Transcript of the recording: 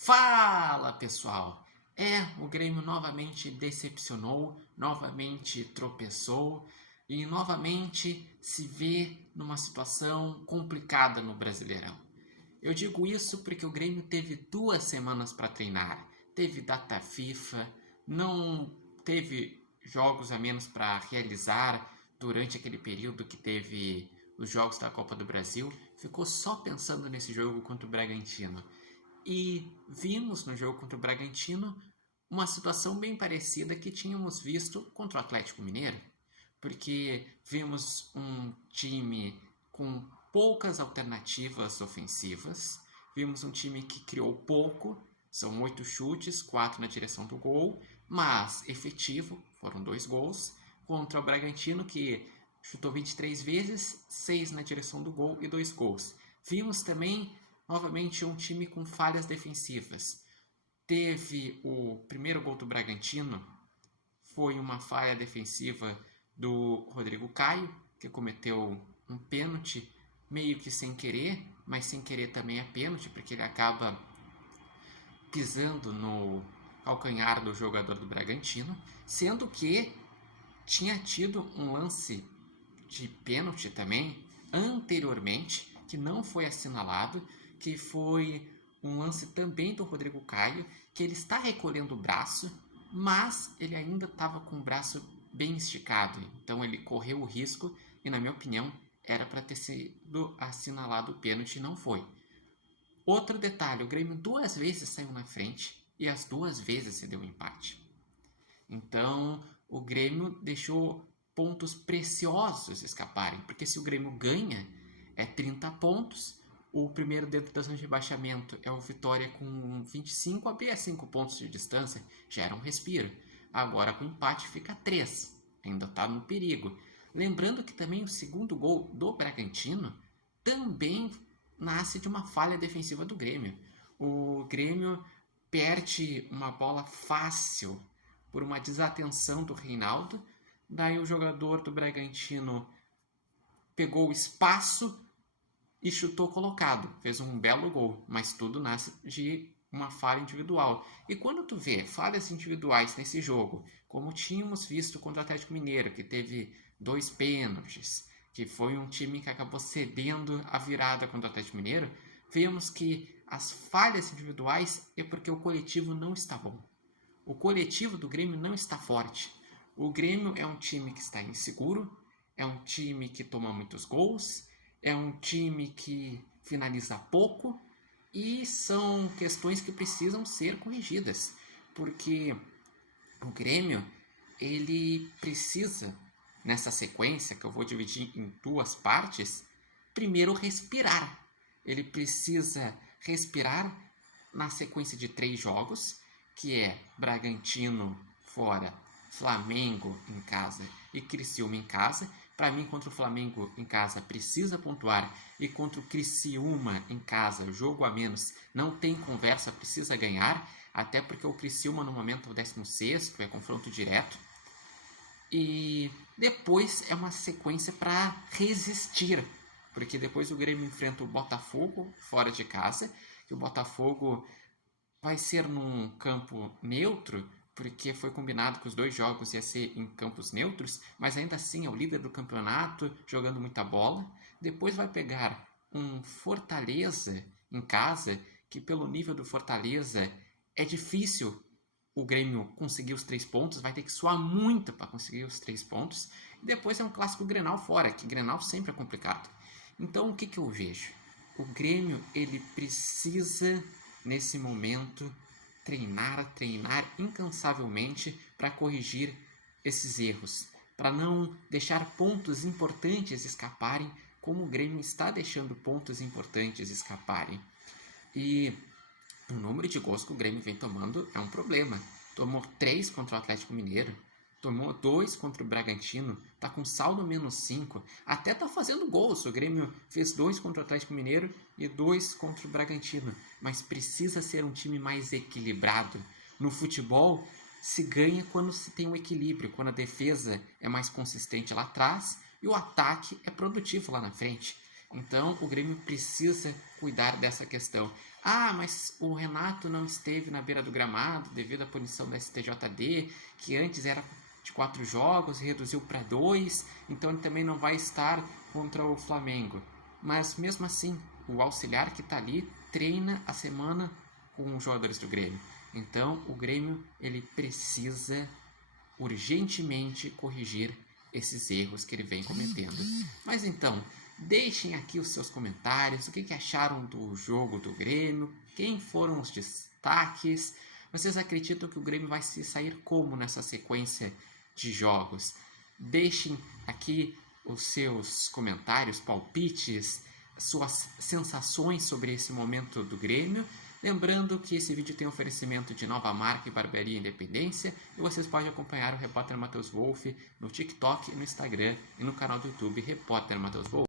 Fala, pessoal! O Grêmio novamente decepcionou, novamente tropeçou e novamente se vê numa situação complicada no Brasileirão. Eu digo isso porque o Grêmio teve 2 semanas para treinar, teve data FIFA, não teve jogos a menos para realizar durante aquele período que teve os jogos da Copa do Brasil, ficou só pensando nesse jogo contra o Bragantino. E vimos no jogo contra o Bragantino uma situação bem parecida que tínhamos visto contra o Atlético Mineiro, porque vimos um time com poucas alternativas ofensivas, vimos um time que criou pouco, são 8 chutes, 4 na direção do gol, mas efetivo, foram 2 gols, contra o Bragantino que chutou 23 vezes, 6 na direção do gol e 2 gols. Vimos também novamente um time com falhas defensivas. Teve o primeiro gol do Bragantino, foi uma falha defensiva do Rodrigo Caio, que cometeu um pênalti meio que sem querer, mas sem querer também é pênalti, porque ele acaba pisando no calcanhar do jogador do Bragantino, sendo que tinha tido um lance de pênalti também anteriormente, que não foi assinalado, que foi um lance também do Rodrigo Caio, que ele está recolhendo o braço, mas ele ainda estava com o braço bem esticado, então ele correu o risco e, na minha opinião, era para ter sido assinalado o pênalti e não foi. Outro detalhe, o Grêmio 2 vezes saiu na frente e as 2 vezes se deu um empate. Então, o Grêmio deixou pontos preciosos escaparem, porque se o Grêmio ganha, é 30 pontos, o primeiro dentro da zona de rebaixamento é o Vitória com 25, a 5 pontos de distância, já era um respiro. Agora com o empate fica 3, ainda está no perigo. Lembrando que também o segundo gol do Bragantino também nasce de uma falha defensiva do Grêmio. O Grêmio perde uma bola fácil por uma desatenção do Reinaldo, daí o jogador do Bragantino pegou o espaço e chutou colocado, fez um belo gol, mas tudo nasce de uma falha individual. E quando tu vê falhas individuais nesse jogo, como tínhamos visto contra o Atlético Mineiro, que teve 2 pênaltis, que foi um time que acabou cedendo a virada contra o Atlético Mineiro, vemos que as falhas individuais é porque o coletivo não está bom. O coletivo do Grêmio não está forte. O Grêmio é um time que está inseguro, é um time que toma muitos gols, é um time que finaliza pouco e são questões que precisam ser corrigidas, porque o Grêmio ele precisa, nessa sequência que eu vou dividir em 2 partes, primeiro respirar. Ele precisa respirar na sequência de 3 jogos, que é Bragantino fora, Flamengo em casa e Criciúma em casa. Para mim, contra o Flamengo em casa precisa pontuar, e contra o Criciúma em casa, jogo a menos, não tem conversa, precisa ganhar, até porque o Criciúma no momento é o 16º, é confronto direto. E depois é uma sequência para resistir, porque depois o Grêmio enfrenta o Botafogo fora de casa, que o Botafogo vai ser num campo neutro, porque foi combinado que os 2 jogos ia ser em campos neutros, mas ainda assim é o líder do campeonato, jogando muita bola. Depois vai pegar um Fortaleza em casa, que pelo nível do Fortaleza é difícil o Grêmio conseguir os 3 pontos, vai ter que suar muito para conseguir os 3 pontos. E depois é um clássico Grenal fora, que Grenal sempre é complicado. Então o que eu vejo? O Grêmio ele precisa, nesse momento, treinar incansavelmente para corrigir esses erros, para não deixar pontos importantes escaparem, como o Grêmio está deixando pontos importantes escaparem. E o número de gols que o Grêmio vem tomando é um problema. Tomou 3 contra o Atlético Mineiro, tomou 2 contra o Bragantino, tá com saldo -5, até tá fazendo gols. O Grêmio fez 2 contra o Atlético Mineiro e 2 contra o Bragantino, mas precisa ser um time mais equilibrado. No futebol, se ganha quando se tem um equilíbrio, quando a defesa é mais consistente lá atrás e o ataque é produtivo lá na frente. Então o Grêmio precisa cuidar dessa questão. Ah, mas o Renato não esteve na beira do gramado devido à punição da STJD, que antes era de 4 jogos, reduziu para 2, então ele também não vai estar contra o Flamengo. Mas mesmo assim, o auxiliar que está ali treina a semana com os jogadores do Grêmio. Então o Grêmio ele precisa urgentemente corrigir esses erros que ele vem cometendo. Mas então, deixem aqui os seus comentários, o que acharam do jogo do Grêmio, quem foram os destaques, vocês acreditam que o Grêmio vai se sair como nessa sequência de jogos? Deixem aqui os seus comentários, palpites, suas sensações sobre esse momento do Grêmio. Lembrando que esse vídeo tem oferecimento de Nova Marca e Barbearia Independência e vocês podem acompanhar o Repórter Matheus Wolff no TikTok, no Instagram e no canal do YouTube Repórter Matheus Wolff.